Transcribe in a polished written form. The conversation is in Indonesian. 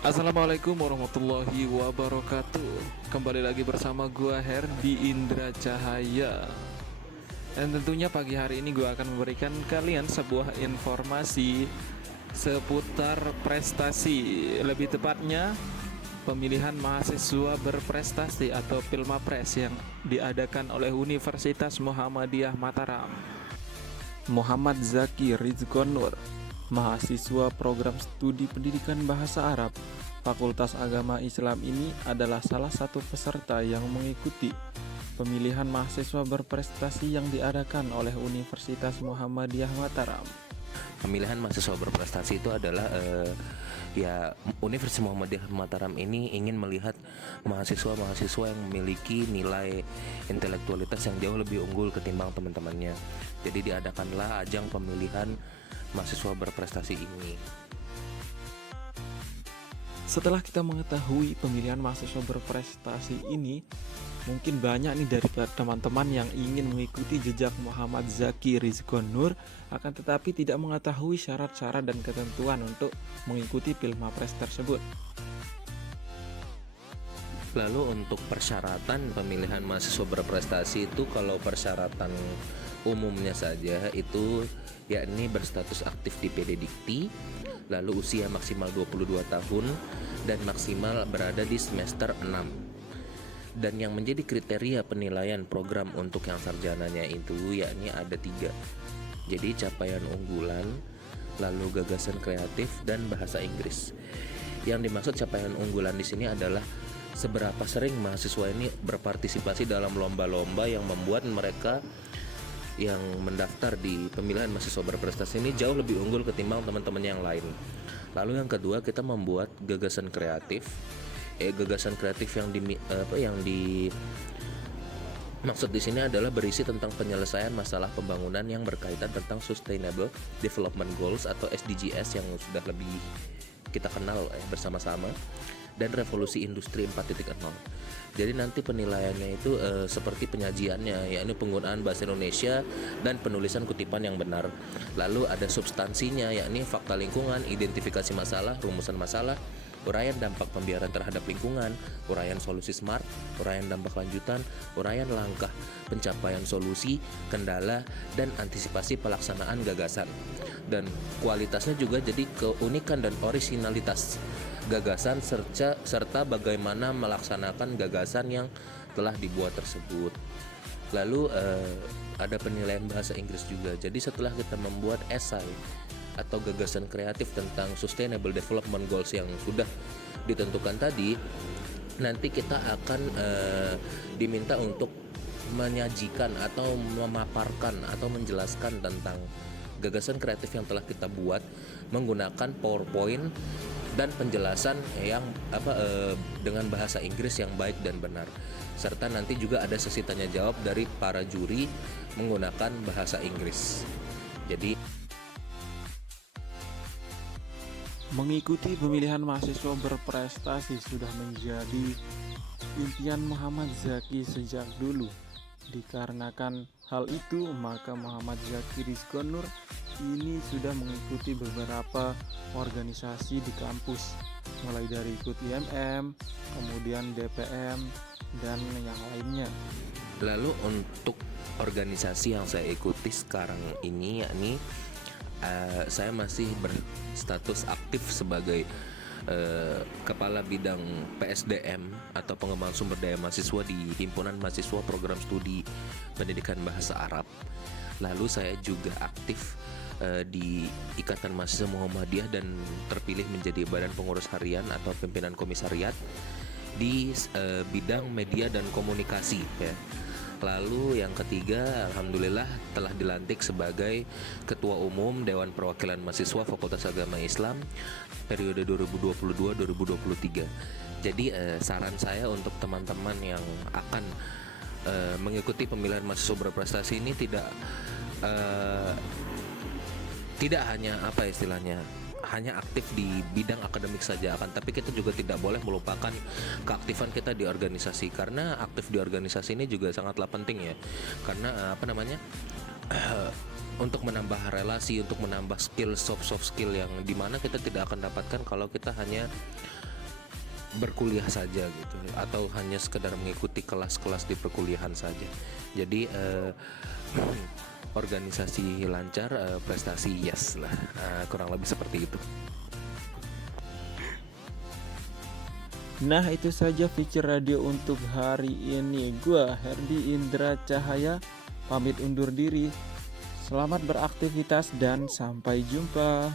Assalamualaikum warahmatullahi wabarakatuh. Kembali lagi bersama gua Herdi Indra Cahaya. Dan tentunya pagi hari ini gua akan memberikan kalian sebuah informasi seputar prestasi, lebih tepatnya pemilihan mahasiswa berprestasi atau Pilmapres yang diadakan oleh Universitas Muhammadiyah Mataram. Muhammad Zaki Rizkon Nur, mahasiswa program studi pendidikan bahasa Arab Fakultas Agama Islam ini adalah salah satu peserta yang mengikuti pemilihan mahasiswa berprestasi yang diadakan oleh Universitas Muhammadiyah Mataram. Pemilihan mahasiswa berprestasi itu adalah Universitas Muhammadiyah Mataram ini ingin melihat mahasiswa-mahasiswa yang memiliki nilai intelektualitas yang jauh lebih unggul ketimbang teman-temannya. Jadi diadakanlah ajang pemilihan mahasiswa berprestasi ini. Setelah kita mengetahui pemilihan mahasiswa berprestasi ini, mungkin banyak nih dari teman-teman yang ingin mengikuti jejak Muhammad Zaki Rizkon Nur, akan tetapi tidak mengetahui syarat-syarat dan ketentuan untuk mengikuti Pilmapres tersebut. Lalu untuk persyaratan pemilihan mahasiswa berprestasi itu, kalau persyaratan umumnya saja itu yakni berstatus aktif di PD Dikti, lalu usia maksimal 22 tahun dan maksimal berada di semester 6. Dan yang menjadi kriteria penilaian program untuk yang sarjananya itu yakni ada 3. Jadi capaian unggulan, lalu gagasan kreatif dan bahasa Inggris. Yang dimaksud capaian unggulan di sini adalah seberapa sering mahasiswa ini berpartisipasi dalam lomba-lomba yang membuat mereka yang mendaftar di pemilihan mahasiswa berprestasi ini jauh lebih unggul ketimbang teman-teman yang lain. Lalu yang kedua, kita membuat gagasan kreatif. Gagasan kreatif yang maksud di sini adalah berisi tentang penyelesaian masalah pembangunan yang berkaitan tentang Sustainable Development Goals atau SDGs yang sudah lebih kita kenal bersama-sama, dan revolusi industri 4.0. Jadi nanti penilaiannya itu seperti penyajiannya, yakni penggunaan bahasa Indonesia dan penulisan kutipan yang benar. Lalu ada substansinya, yakni fakta lingkungan, identifikasi masalah, rumusan masalah, uraian dampak pembiaran terhadap lingkungan, uraian solusi smart, uraian dampak lanjutan, uraian langkah pencapaian solusi, kendala, dan antisipasi pelaksanaan gagasan. Dan kualitasnya juga jadi keunikan dan orisinalitas gagasan serta bagaimana melaksanakan gagasan yang telah dibuat tersebut. Lalu ada penilaian bahasa Inggris juga. Jadi setelah kita membuat esai atau gagasan kreatif tentang Sustainable Development Goals yang sudah ditentukan tadi, nanti kita akan diminta untuk menyajikan atau memaparkan atau menjelaskan tentang gagasan kreatif yang telah kita buat menggunakan PowerPoint dan penjelasan yang dengan bahasa Inggris yang baik dan benar. Serta nanti juga ada sesi tanya jawab dari para juri menggunakan bahasa Inggris. Jadi Mengikuti pemilihan mahasiswa berprestasi sudah menjadi impian Muhammad Zaki sejak dulu. Dikarenakan hal itu, maka Muhammad Zaki Rizkon Nur ini sudah mengikuti beberapa organisasi di kampus, mulai dari ikut IMM, kemudian DPM, dan yang lainnya. lalu untuk organisasi yang saya ikuti sekarang ini, yakni saya masih berstatus aktif sebagai Kepala Bidang PSDM atau Pengembangan Sumber Daya Mahasiswa di Himpunan Mahasiswa Program Studi Pendidikan Bahasa Arab. Lalu saya juga aktif di Ikatan Mahasiswa Muhammadiyah dan terpilih menjadi Badan Pengurus Harian atau Pimpinan Komisariat di bidang media dan komunikasi ya. Lalu yang ketiga, alhamdulillah telah dilantik sebagai Ketua Umum Dewan Perwakilan Mahasiswa Fakultas Agama Islam periode 2022-2023. Jadi saran saya untuk teman-teman yang akan mengikuti pemilihan mahasiswa berprestasi ini tidak hanya hanya aktif di bidang akademik saja, tapi kita juga tidak boleh melupakan keaktifan kita di organisasi, karena aktif di organisasi ini juga sangatlah penting ya, karena untuk menambah relasi, untuk menambah skill soft skill yang dimana kita tidak akan dapatkan kalau kita hanya berkuliah saja gitu, atau hanya sekedar mengikuti kelas-kelas di perkuliahan saja. Jadi organisasi lancar, prestasi yes lah. Kurang lebih seperti itu. Nah, itu saja feature radio untuk hari ini. Gua Herdi Indra Cahaya pamit undur diri. Selamat beraktivitas dan sampai jumpa.